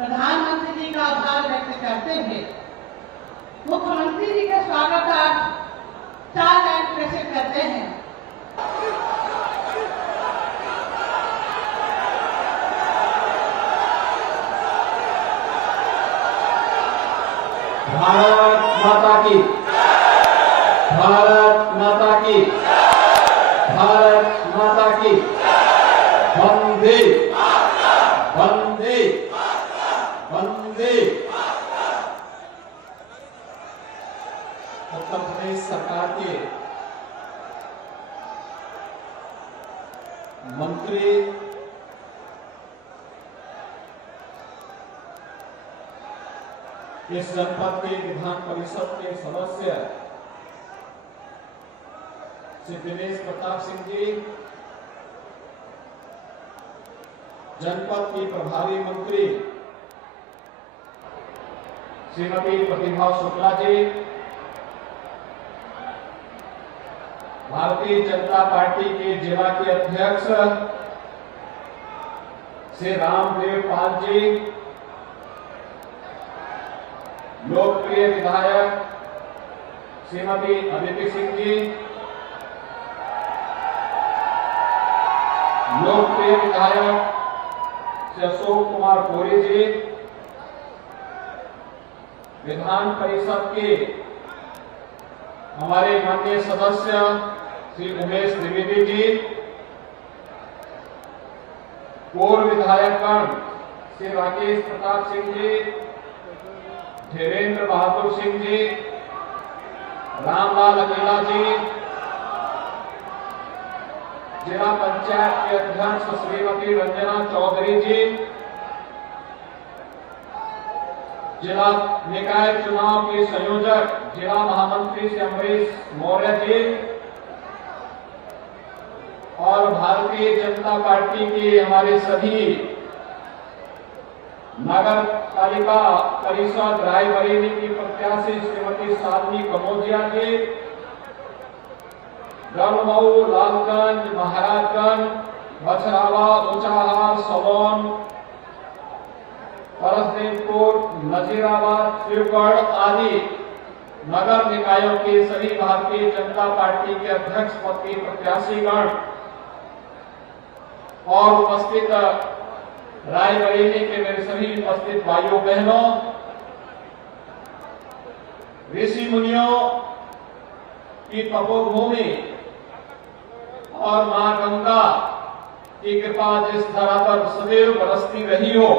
प्रधानमंत्री जी का आभार व्यक्त करते हुए मुख्यमंत्री जी के स्वागतार्थ 4 लाइन प्रेषित करते हैं। भारत माता की, भारत माता की, भारत माता की, वंदे वंदे वंदे। उत्तर प्रदेश सरकार के मंत्री इस जनपद के विधान परिषद के सदस्य श्री दिनेश प्रताप सिंह जी, जनपद की प्रभारी मंत्री श्रीमती प्रतिभा शुक्ला जी, भारतीय जनता पार्टी के जिला के अध्यक्ष श्री रामदेव पाल जी, लोकप्रिय विधायक श्रीमती अदिति सिंह जी, लोकप्रिय विधायक श्री अशोक कुमार कोरी जी, विधान परिषद के हमारे माननीय सदस्य श्री उमेश द्विवेदी जी, पूर्व विधायकगण श्री राकेश प्रताप सिंह जी, धीरेन्द्र बहादुर सिंह जी, रामलाल अकेला जी, जिला पंचायत के अध्यक्ष श्रीमती रंजना चौधरी जी, जिला निकाय चुनाव के संयोजक जिला महामंत्री श्री अमरीश मौर्य जी और भारतीय जनता पार्टी के हमारे सभी नगर पालिका परिषद रायबरेली की प्रत्याशी श्रीमती साधवी कमोजिया जी, गढ़मऊ, लालगंज, महाराजगंज, बछरावा, ऊंचाहार, सलोन, परसदेवपुर, नजीराबाद, शिवगढ़ आदि नगर निकायों के सभी भारतीय जनता पार्टी के अध्यक्ष पद के प्रत्याशीगण और उपस्थित रायबरेली के मेरे सभी उपस्थित भाइयों बहनों, ऋषि मुनियों की तपोभूमि और मां गंगा की कृपा जिस धरा पर सदैव बरसती रही हो,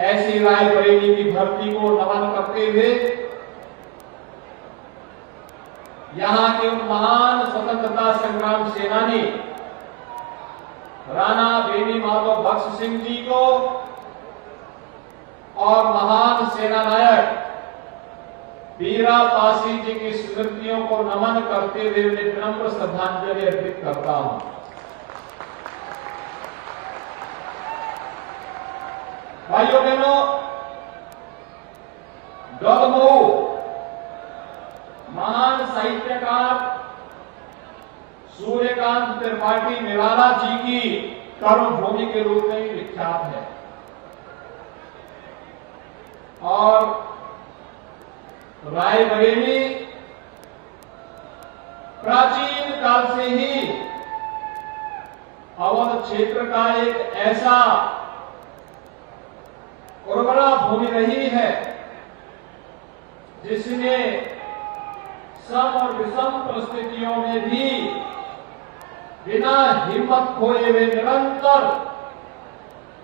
ऐसी रायबरेली की धरती को नमन करते हुए यहां के उन महान स्वतंत्रता संग्राम सेनानी राणा बेनी माधव बख्श सिंह जी को और महान सेना नायक बीरा पासी जी की स्मृतियों को नमन करते हुए उन्हें विनम्र श्रद्धांजलि अर्पित करता हूं। भाइयों बहनों, गढ़मऊ महान साहित्यकार सूर्यकांत त्रिपाठी निराला जी की कर्मभूमि के रूप में विख्यात है और रायबरेली प्राचीन काल से ही अवध क्षेत्र का एक ऐसा उर्वरा भूमि रही है जिसने सम और विषम परिस्थितियों में भी बिना हिम्मत खोए हुए निरंतर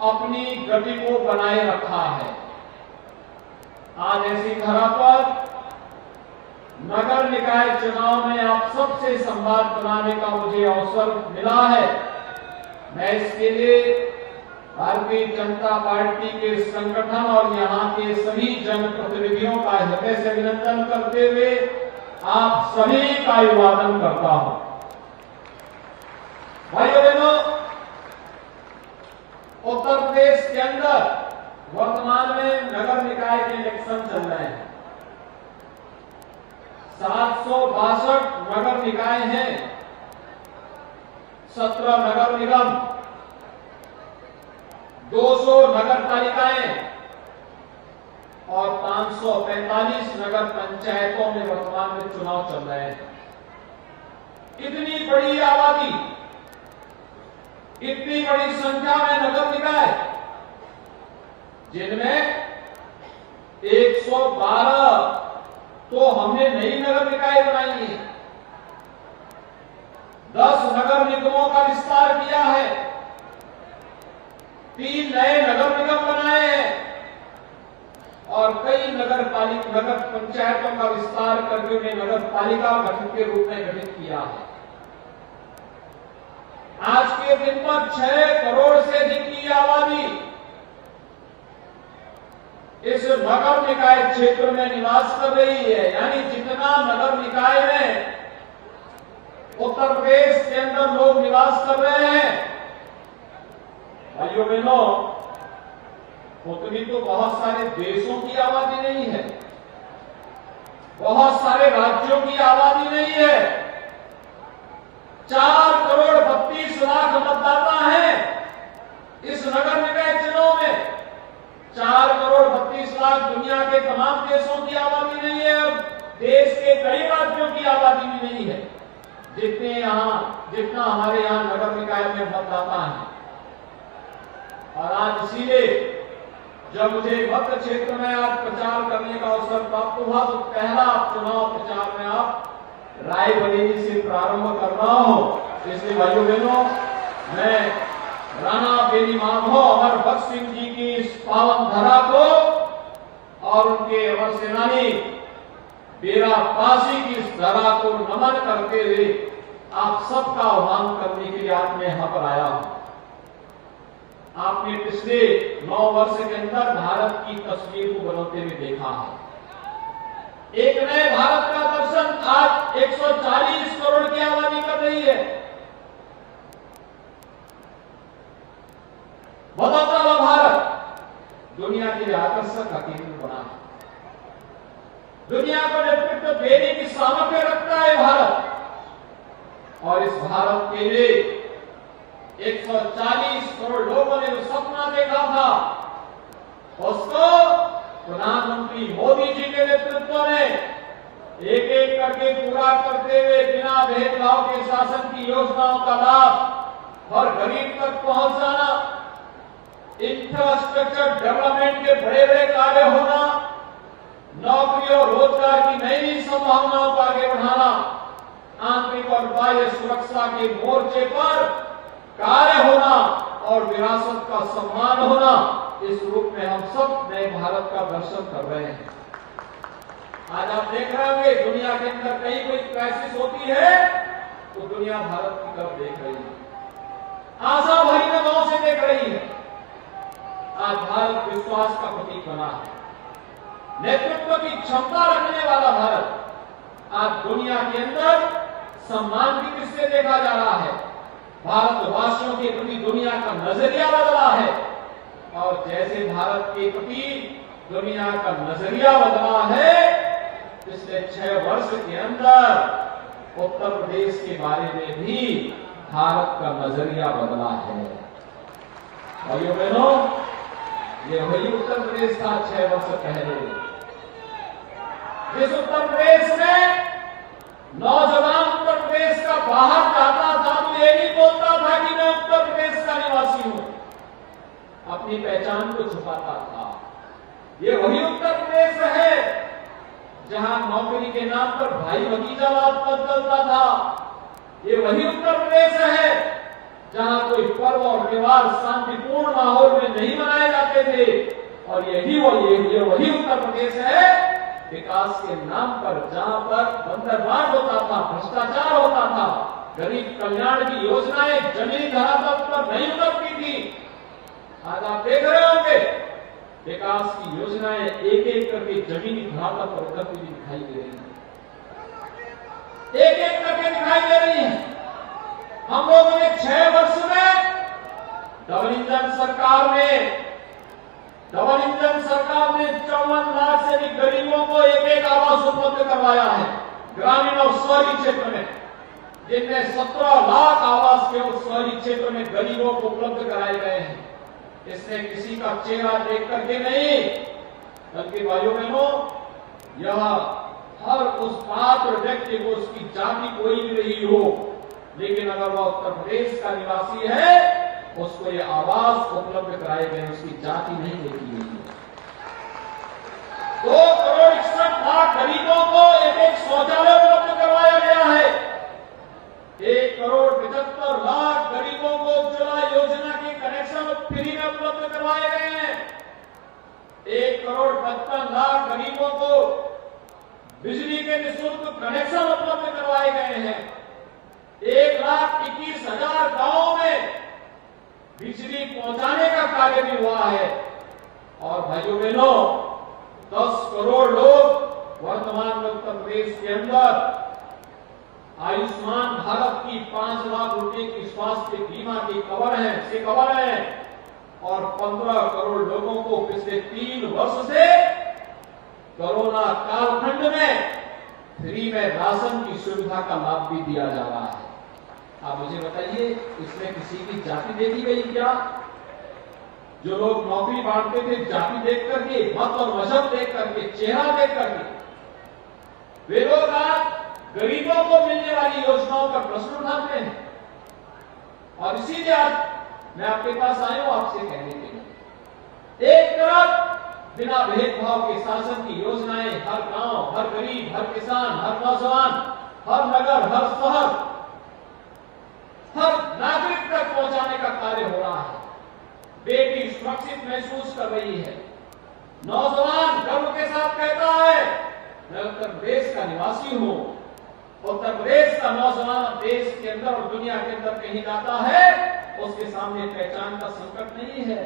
अपनी गति को बनाए रखा है। आज ऐसी धरा पर नगर निकाय चुनाव में आप सबसे संवाद बनाने का मुझे अवसर मिला है। मैं इसके लिए भारतीय जनता पार्टी के संगठन और यहाँ के सभी जनप्रतिनिधियों का हृदय से अभिनंदन करते हुए आप सभी का अभिवादन करता हूं। भाइयों बहनों, उत्तर प्रदेश के अंदर वर्तमान में नगर निकाय के इलेक्शन चल रहे हैं। 762 नगर निकाय हैं, 17 नगर निगम, 200 नगर पालिकाएं और 545 नगर पंचायतों में वर्तमान में चुनाव चल रहे हैं। इतनी बड़ी आबादी, इतनी बड़ी संख्या में नगर निकाय, जिनमें 112 तो हमने नई नगर निकाय बनाई है, 10 नगर निगमों का विस्तार किया है, 3 नए नगर निगम बनाए हैं और कई नगर पंचायतों का विस्तार करके उन्हें नगर पालिका गठन के रूप में गठित किया है। आज के दिन पर 6 करोड़ से अधिक की आबादी इस नगर निकाय क्षेत्र में निवास कर रही है। यानी जितना नगर निकाय में उत्तर प्रदेश के अंदर लोग निवास कर रहे हैं, भाइयों बहनों, उतनी तो बहुत सारे देशों की आबादी नहीं है, बहुत सारे राज्यों की आबादी नहीं है। 4 करोड़ 32 लाख मतदाता हैं इस नगर निकाय चुनाव में। 4 करोड़ 32 लाख दुनिया के तमाम देशों की आबादी नहीं है और देश के कई राज्यों की आबादी भी नहीं है जितना हमारे यहां नगर निकाय में मतदाता है। और आज इसीलिए जब मुझे मध्य क्षेत्र में आज प्रचार करने का अवसर प्राप्त हुआ तो पहला चुनाव प्रचार में आप रायबरेली से प्रारंभ कर रहा हूं। इसलिए भाइयों बहनों, मैं राणा बेनी माधव अमर भगत सिंह जी की इस पावन धरा को और उनके अमर सेनानी बेरा पासी की इस धरा को नमन करते हुए आप सबका आह्वान करने के लिए आज मैं यहां पर आया हूं। आपने पिछले 9 वर्ष के अंदर भारत की तस्वीर को बदलते हुए देखा है। एक नए भारत का दर्शन आज 140 करोड़ की आबादी कर रही है। बदलता हुआ भारत दुनिया के लिए आकर्षक का केंद्र बना है। दुनिया को नेतृत्व देने की सामर्थ्य रखता है भारत। और इस भारत के लिए 140 करोड़ लोगों ने जो सपना देखा था, उसको प्रधानमंत्री मोदी जी के नेतृत्व में एक एक करके पूरा करते हुए बिना भेदभाव के शासन की योजनाओं का लाभ हर गरीब तक पहुंचाना, इंफ्रास्ट्रक्चर डेवलपमेंट के बड़े बड़े कार्य होना, नौकरी और रोजगार की नई नई संभावनाओं को आगे बढ़ाना, आंतरिक और बाह्य सुरक्षा के मोर्चे पर कार्य होना और विरासत का सम्मान होना, इस रूप में हम सब नए भारत का दर्शन कर रहे हैं। आज आप देख रहे होंगे दुनिया के अंदर कहीं कोई क्राइसिस होती है तो दुनिया भारत की तरफ देख रही है, आशा भरी नजरों से देख रही है। आज भारत विश्वास का प्रतीक बना है, नेतृत्व की क्षमता रखने वाला भारत आज दुनिया के अंदर सम्मान की दृष्टि से देखा जा रहा है। भारतवासियों के प्रति दुनिया का नजरिया बदला है और जैसे भारत के प्रति दुनिया का नजरिया बदला है, पिछले 6 वर्ष के अंदर उत्तर प्रदेश के बारे में भी भारत का नजरिया बदला है। भाइयों बहनों, ये वही उत्तर प्रदेश था 6 वर्ष पहले, जिस उत्तर प्रदेश में नौजवान उत्तर प्रदेश का बाहर जाता था तो ये नहीं बोलता था कि मैं उत्तर प्रदेश का निवासी हूं, अपनी पहचान को छुपाता था। ये वही उत्तर प्रदेश है जहां नौकरी के नाम पर भाई भतीजावाद चलता था। ये वही उत्तर प्रदेश है जहां कोई पर्व और त्योहार शांतिपूर्ण माहौल में नहीं मनाए जाते थे। और ये वही उत्तर प्रदेश है विकास के नाम पर जहां पर बंदरबांट होता था, भ्रष्टाचार होता था, गरीब कल्याण की योजनाएं जमीनी धरातल पर नहीं उतरती थी। आज आप देख रहे होंगे विकास की योजनाएं एक एक करके जमीनी धरातल पर उतरती हुई दिखाई दे रही है, एक एक करके दिखाई दे रही है। हम लोगों ने 6 वर्ष में डबल इंजन सरकार ने 54 लाख से अधिक गरीबों को एक आवास उपलब्ध करवाया है ग्रामीण और शहरी क्षेत्र में, जिनमें 17 लाख आवास केवल शहरी क्षेत्र में गरीबों को उपलब्ध कराए गए हैं। इसने किसी का चेहरा देख करके नहीं, बल्कि भाइयों बहनों, यह हर उस पात्र व्यक्ति को, उसकी जाति कोई भी रही हो, लेकिन अगर वह उत्तर प्रदेश का निवासी है, उसको ये आवास उपलब्ध कराए गए, उसकी जाति नहीं देखी गई है। 2 करोड़ 61 लाख गरीबों को एक शौचालय उपलब्ध करवाया गया है। 1 करोड़ 75 लाख गरीबों को उज्ज्वला योजना के कनेक्शन फ्री में उपलब्ध करवाए गए हैं। 1 करोड़ 55 लाख गरीबों को बिजली के निःशुल्क कनेक्शन उपलब्ध करवाए गए हैं। 1,21,000 गांवों में बिजली पहुंचाने का कार्य भी हुआ है। और भाइयों बहनों, 10 करोड़ लोग वर्तमान में उत्तर प्रदेश के अंदर आयुष्मान भारत की 5 लाख रुपए की स्वास्थ्य बीमा की कवर है और 15 करोड़ लोगों को पिछले 3 वर्ष से कोरोना कालखंड में फ्री में राशन की सुविधा का लाभ भी दिया जा रहा है। आप मुझे बताइए, इसमें किसी की जाति देखी गई क्या? जो लोग नौकरी बांटते थे जाति देख करके, मत और मजहब देख करके, चेहरा देख करके, वे लोग आज गरीबों को मिलने वाली योजनाओं का प्रश्न उठाते हैं। और इसीलिए आज मैं आपके पास आया हूं आपसे कहने के लिए, एक तरफ बिना भेदभाव के शासन की योजनाएं हर गांव, हर गरीब, हर किसान, हर नौजवान, हर नगर, हर शहर, हर नागरिक तक पहुंचाने का कार्य हो रहा है। बेटी सुरक्षित महसूस कर रही है। नौजवान गर्व के साथ कहता है, मैं उत्तर प्रदेश का निवासी हूं। उत्तर प्रदेश का नौजवान देश के अंदर और दुनिया के अंदर कहीं जाता है, उसके सामने पहचान का संकट नहीं है।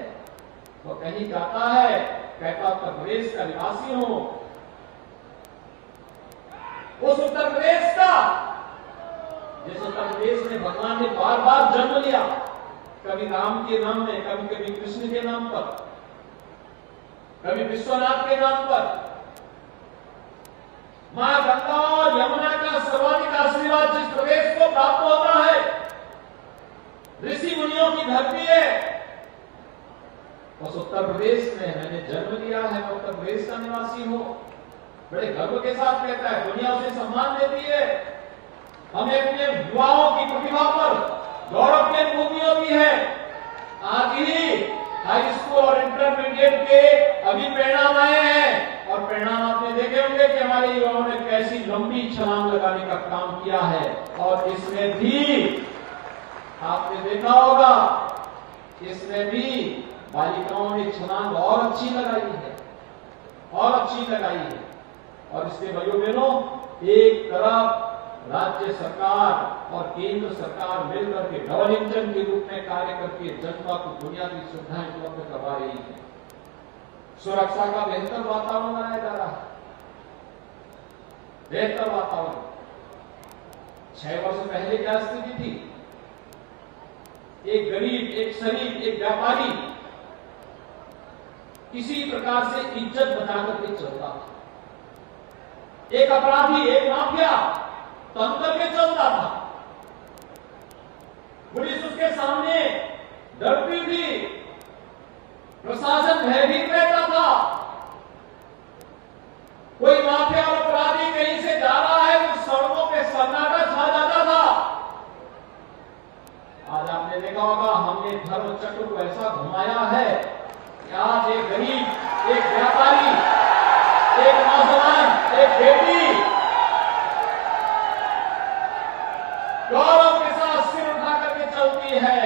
वो कहीं जाता है, कहता उत्तर प्रदेश का निवासी हूं। उस उत्तर प्रदेश का, जिस उत्तर प्रदेश में भगवान ने बार बार जन्म लिया, कभी राम के नाम में, कभी कृष्ण के नाम पर, कभी विश्वनाथ के नाम पर। मां गंगा और यमुना का सर्वाधिक आशीर्वाद जिस प्रदेश को प्राप्त होता है, ऋषि मुनियों की धरती है, उस उत्तर प्रदेश में मैंने जन्म लिया है, मैं उत्तर प्रदेश का निवासी हूं। बड़े गर्व के साथ कहता है, दुनिया उसे सम्मान देती है। हमें अपने युवाओं की प्रतिभा पर गौरव की अनुभूति होती है। आज ही हाई स्कूल और इंटरमीडिएट के अभी परिणाम आए हैं और परिणाम आपने देखे होंगे कि हमारे युवाओं ने कैसी लंबी छलांग लगाने का काम किया है। और इसमें भी आपने देखा होगा, इसमें भी बालिकाओं ने छलांग और अच्छी लगाई है, और अच्छी लगाई है। और इसके भाइयों बहनों, एक तरफ राज्य सरकार और केंद्र सरकार मिलकर के डबल इंजन के रूप में कार्य करके जनता को बुनियादी सुविधाएं उपलब्ध करवा रही है। सुरक्षा का बेहतर वातावरण बनाया जा रहा है, बेहतर वातावरण। 6 वर्ष पहले क्या स्थिति थी? एक गरीब, एक शरीफ, एक व्यापारी किसी प्रकार से इज्जत बचा करके चलता था। एक अपराधी, एक माफिया तंत्र के चलता था। पुलिस उसके सामने डरती थी, प्रशासन भयभीत रहता था। कोई माफिया और अपराधी कहीं से जा रहा है तो सड़कों पे सन्नाटा छा जाता था। आज आपने देखा होगा, हमने धर्म चक्र को ऐसा घुमाया है कि आज एक गरीब, एक व्यापारी, एक नौजवान, एक बेटी गौरव के साथ सिर उठा करके चलती है,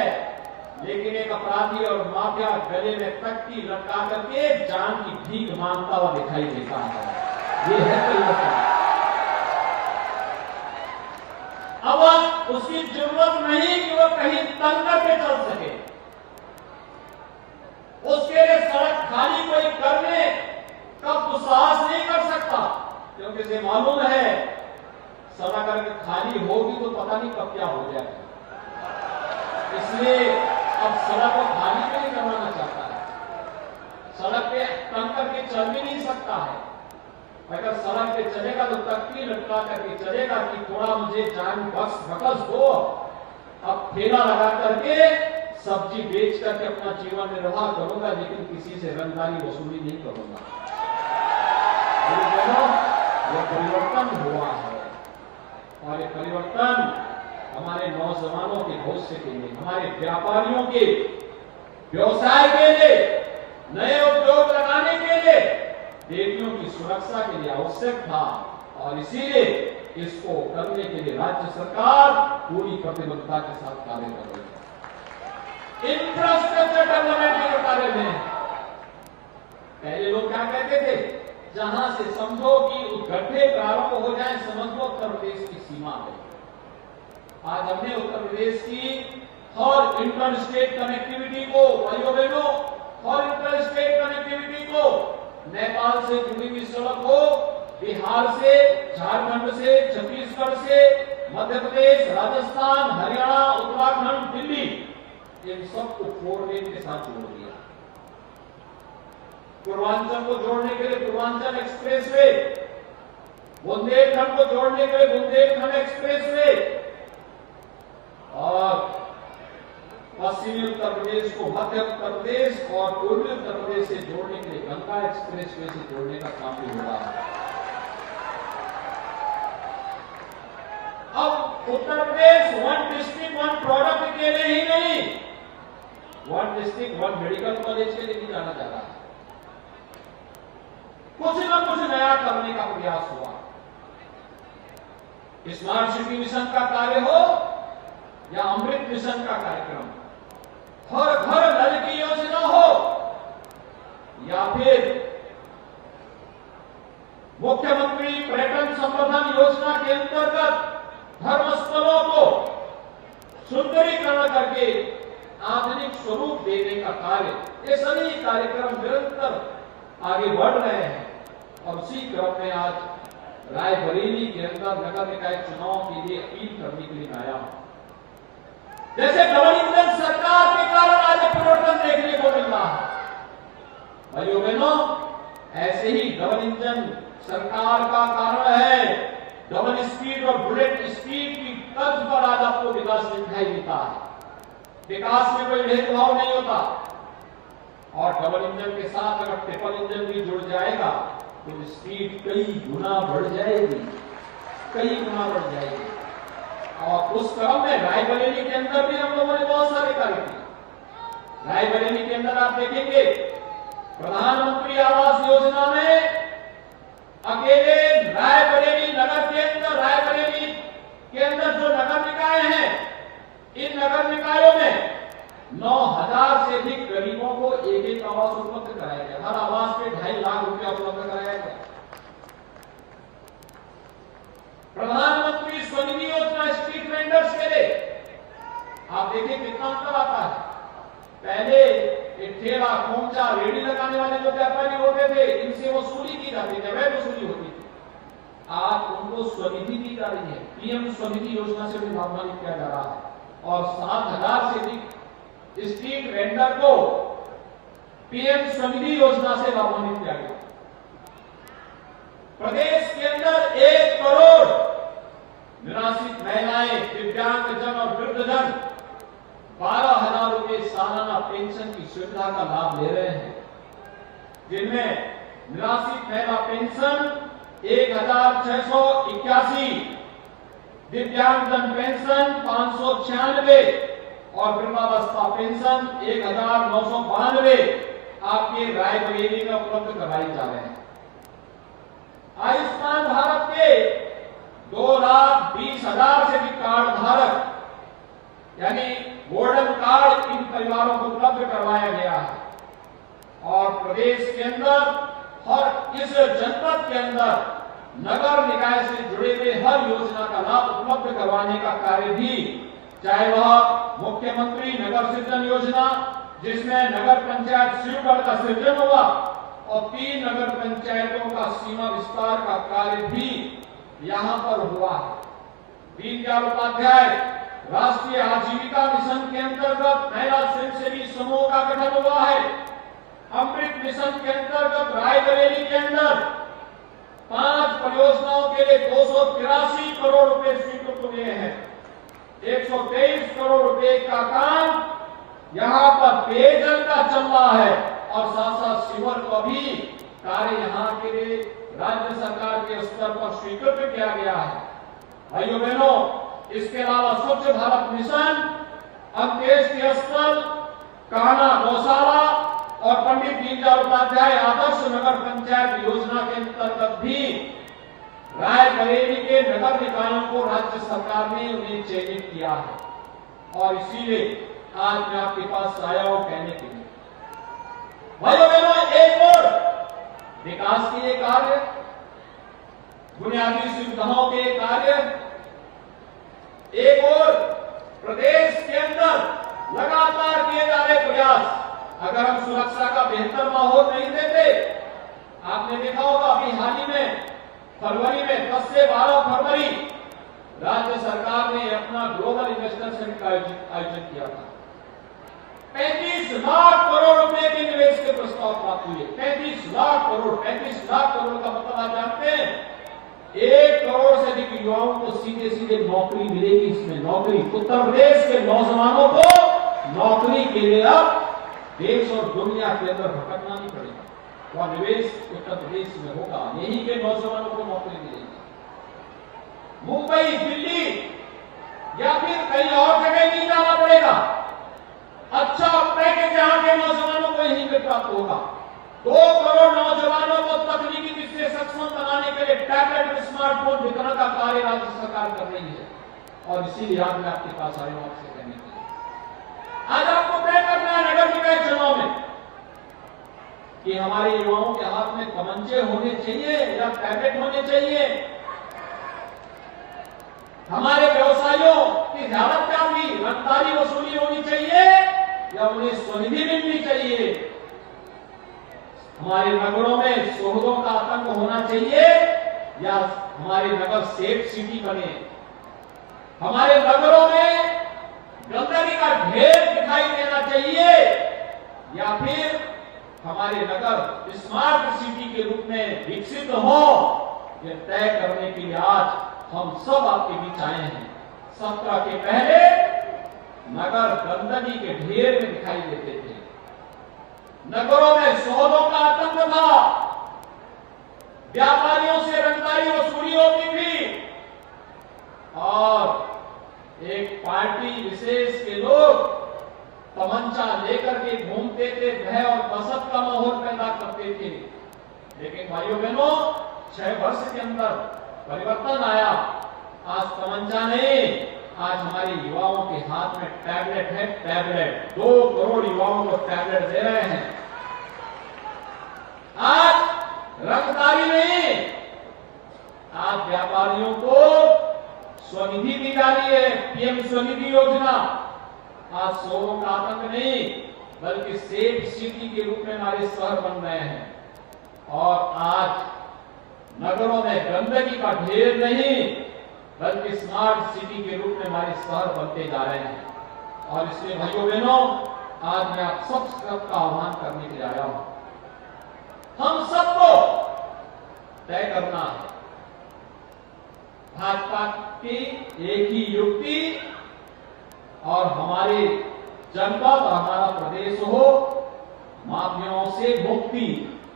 लेकिन एक अपराधी और माफिया गले में तख्ती लटका करके जान की भीख मांगता हुआ दिखाई देता है। ये है परिवर्तन। अब उसकी जरूरत नहीं कि वो कहीं तंग करके चल सके, उसके लिए सड़क खाली कोई करने का दुस्साहस नहीं कर सकता, क्योंकि उसे मालूम है सड़क अगर खाली होगी तो पता नहीं कब क्या हो जाएगा। इसलिए अब सड़क को खाली नहीं करवाना चाहता है। सड़क पे तंग करके चल भी नहीं सकता है। अगर सड़क पे चलेगा तो तख्ती लटका करके चलेगा कि थोड़ा मुझे जान बख्श दो। अब ठेला लगा करके सब्जी बेच करके अपना जीवन निर्वाह करूंगा, लेकिन किसी से रंगदारी वसूली नहीं करूंगा। यह परिवर्तन हुआ है और ये परिवर्तन हमारे नौजवानों के भविष्य के लिए, हमारे व्यापारियों के व्यवसाय के लिए, नए उद्योग लगाने के लिए, बेटियों की सुरक्षा के लिए आवश्यक था और इसीलिए इसको करने के लिए राज्य सरकार पूरी प्रतिबद्धता के साथ कार्य कर रही है। इंफ्रास्ट्रक्चर डेवलपमेंट के कार्य में पहले लोग क्या कहते थे, जहां से समझो कि गड्ढे प्रारंभ हो जाए समझ लो उत्तर प्रदेश की सीमा है। आज हमने उत्तर प्रदेश की हर इंटर स्टेट कनेक्टिविटी को, भाइयों बहनों, हर इंटर स्टेट कनेक्टिविटी को, नेपाल से जुड़ी हुई सड़क हो, बिहार से, झारखंड से, छत्तीसगढ़ से, मध्य प्रदेश, राजस्थान, हरियाणा, उत्तराखंड, दिल्ली, इन सबको 4 लेन के साथ जोड़ दिया। पूर्वांचल को जोड़ने के लिए पूर्वांचल एक्सप्रेसवे, बुंदेलखंड को जोड़ने के लिए बुंदेलखंड एक्सप्रेसवे और पश्चिमी उत्तर प्रदेश को मध्य उत्तर प्रदेश और पूर्वी उत्तर प्रदेश से जोड़ने के लिए गंगा एक्सप्रेसवे से जोड़ने का काम भी हो रहा है। अब उत्तर प्रदेश 1 डिस्ट्रिक्ट 1 प्रोडक्ट के लिए ही नहीं, 1 डिस्ट्रिक्ट 1 मेडिकल कॉलेज के लिए भी जाना जा रहा है। कुछ न कुछ नया करने का प्रयास हुआ। स्मार्ट सिटी मिशन का कार्य हो या अमृत मिशन का कार्यक्रम, हर घर नल की योजना हो या फिर मुख्यमंत्री पर्यटन संवर्धन योजना के अंतर्गत धर्मस्थलों को सुंदरीकरण करके आधुनिक स्वरूप देने का कार्य, ये सभी कार्यक्रम निरंतर आगे बढ़ रहे हैं। और उसी क्रम में आज रायबरेली के अंदर नगर निकाय चुनाव के लिए अपील करने के लिए आया हूं। जैसे डबल इंजन सरकार के कारण आज परिवर्तन देखने को मिल रहा है, भाइयों बहनों, ऐसे ही डबल इंजन सरकार का कारण है डबल स्पीड और बुलेट स्पीड की तर्ज पर आज आपको विकास दिखाई देता है। विकास में कोई भेदभाव नहीं होता और डबल इंजन के साथ अगर ट्रिपल इंजन भी जुड़ जाएगा तो स्पीड कई गुना बढ़ जाएगी, कई गुना बढ़ जाएगी। और उस क्रम में रायबरेली के अंदर भी हम लोगों ने बहुत सारे कार्य किए। रायबरेली के अंदर आप देखेंगे प्रधानमंत्री आवास योजना में अकेले रायबरेली नगर के अंदर, रायबरेली के अंदर जो नगर निकाय हैं, इन नगर निकायों में 9,000 से अधिक गरीबों को एक आवास उपलब्ध कराया गया। हर आवास पे 2.5 लाख रुपया उपलब्ध कराया गया। प्रधानमंत्री स्वनिधि योजना स्ट्रीट वेंडर्स के लिए आप देखिए कितना अंतर आता है। पहले एक ठेला, खोमचा, रेडी लगाने वाले जो व्यापारी होते थे, इनसे वसूली की जाती थी, अवैध वसूली होती थी। आज उनको स्वनिधि दी जा रही है। पीएम स्वनिधि योजना से भी लाभान्वित किया जा रहा है और 7,000 से अधिक स्ट्रीट वेंडर को पीएम स्वनिधि योजना से लाभान्वित किया गया। प्रदेश के अंदर 1 करोड़ निराश्रित महिलाएं, दिव्यांगजन और वृद्धजन 12,000 रुपए सालाना पेंशन की सुविधा का लाभ ले रहे हैं, जिनमें निराश्रित महिला पेंशन 1,681, दिव्यांगजन पेंशन 596 और वृद्धावस्था पेंशन 1,992 आपके रायबरेली में उपलब्ध कराई जा रहे हैं। आयुष्मान भारत के 2,20,000 से भी कार्ड धारक यानी गोल्डन कार्ड इन परिवारों को उपलब्ध करवाया गया है और प्रदेश के अंदर हर इस जनपद के अंदर नगर निकाय से जुड़े हुए हर योजना का लाभ उपलब्ध करवाने का कार्य भी, चाहे वह मुख्यमंत्री नगर सृजन योजना जिसमें नगर पंचायत शिवगढ़ का सृजन हुआ और 3 नगर पंचायतों का सीमा विस्तार का कार्य भी यहां पर हुआ है। दीनदयाल उपाध्याय राष्ट्रीय आजीविका मिशन के अंतर्गत महिला स्वयंसेवी समूह का गठन हुआ है। अमृत मिशन के अंतर्गत रायबरेली के अंदर 5 परियोजनाओं के लिए 283 करोड़ रुपए स्वीकृत हुए हैं। 123 करोड़ रुपए का काम यहाँ पर पेयजल का चल रहा है और साथ साथ सीवर का भी कार्य यहाँ के लिए राज्य सरकार के स्तर पर स्वीकृत किया गया है। भाइयों बहनों, इसके अलावा स्वच्छ भारत मिशन, अंत्येष्टि स्थल, कान्हा गौशाला और पंडित दीनदयाल उपाध्याय आदर्श नगर पंचायत योजना के अंतर्गत भी रायबरेली के नगर निकायों को राज्य सरकार ने उन्हें चयनित किया है और इसीलिए आज मैं आपके पास आया हूं कहने के लिए। भाइयों बहनों, एक और विकास के कार्य, बुनियादी सुविधाओं के कार्य, एक और प्रदेश के अंदर लगातार किए जा रहे प्रयास। अगर हम सुरक्षा का बेहतर माहौल नहीं देते, आपने देखा होगा अभी हाल ही में फरवरी में 10 से 12 फरवरी राज्य सरकार ने अपना ग्लोबल इन्वेस्टर समिट का आयोजन किया था। 35 लाख करोड़ रुपए के निवेश के प्रस्ताव प्राप्त हुए। 35 लाख करोड़ का मतलब आप जानते हैं, 1 करोड़ से अधिक युवाओं को सीधे सीधे नौकरी मिलेगी। इसमें नौकरी, उत्तर प्रदेश के नौजवानों को नौकरी के लिए अब देश और दुनिया के अंदर भटकना नहीं पड़ेगा। वह निवेश उत्तर प्रदेश में होगा, यही के नौजवानों को नौकरी मिलेगी। मुंबई, दिल्ली या फिर कहीं और जगह नहीं जाना पड़ेगा। अच्छा पैकेज यहाँ के नौजवानों को यहीं पे प्राप्त होगा। 2 करोड़ नौजवानों को तकनीकी दृष्टि से सक्षम बनाने के लिए टैबलेट और स्मार्टफोन वितरण का कार्य राज्य सरकार कर रही है और इसीलिए आज मैं आपके पास आया हूं आपसे कहने के लिए। आज आपको तय करना है नगर निकाय चुनाव में कि हमारे युवाओं के हाथ में तमंचे होने चाहिए या टैबलेट होने चाहिए। हमारे व्यवसायियों की ज्यादातर रंगदारी वसूली होनी चाहिए या उन्हें स्वनिधि मिलनी चाहिए। हमारे नगरों में शोधों का आतंक होना चाहिए या हमारे नगर सेफ सिटी बने। हमारे नगरों में गंदगी का ढेर दिखाई देना चाहिए या फिर हमारे नगर स्मार्ट सिटी के रूप में विकसित हो, यह तय करने के लिए आज हम सब आपके बीच आए हैं। 17 के पहले नगर गंदगी के ढेर में दिखाई देते थे, नगरों में सौदों का आतंक था, व्यापारियों से रंगदारी वसूली होती थी और एक पार्टी विशेष के लोग तमंचा लेकर के घूमते थे, भय और दहशत का माहौल पैदा करते थे। लेकिन भाइयों बहनों, 6 वर्ष के अंदर परिवर्तन आया। आज तमंचा नहीं, आज हमारे युवाओं के हाथ में टैबलेट है। टैबलेट 2 करोड़ युवाओं को टैबलेट दे रहे हैं। आज रंगदारी नहीं, आज व्यापारियों को स्वनिधि दी जा रही है, पीएम स्वनिधि योजना। आज शोरों का आतंक नहीं बल्कि सेफ सिटी के रूप में हमारे शहर बन रहे हैं और आज नगरों में गंदगी का ढेर नहीं बल्कि स्मार्ट सिटी के रूप में हमारे शहर बनते जा रहे हैं। और इसलिए भाइयों बहनों, आज मैं आप सबका आह्वान करने के लिए आया हूं। हम सबको तय करना है, भाजपा की एक ही युक्ति और हमारे जनपद और हमारा प्रदेश हो माफियाओं से मुक्ति।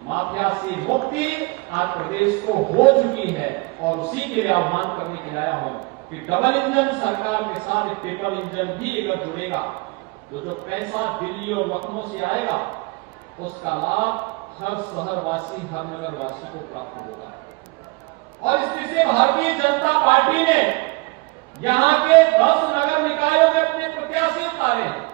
माफिया से मुक्ति आज प्रदेश को हो चुकी है और उसी के लिए आह्वान करने के लिए आया हूं कि डबल इंजन सरकार के साथ ट्रिपल इंजन भी अगर जुड़ेगा तो जो पैसा दिल्ली और लखनऊ से आएगा उसका लाभ हर शहरवासी, हर नगरवासी को प्राप्त होगा। और इसलिए भारतीय जनता पार्टी ने यहाँ के 10 नगर निकायों में अपने प्रत्याशी उतारे हैं।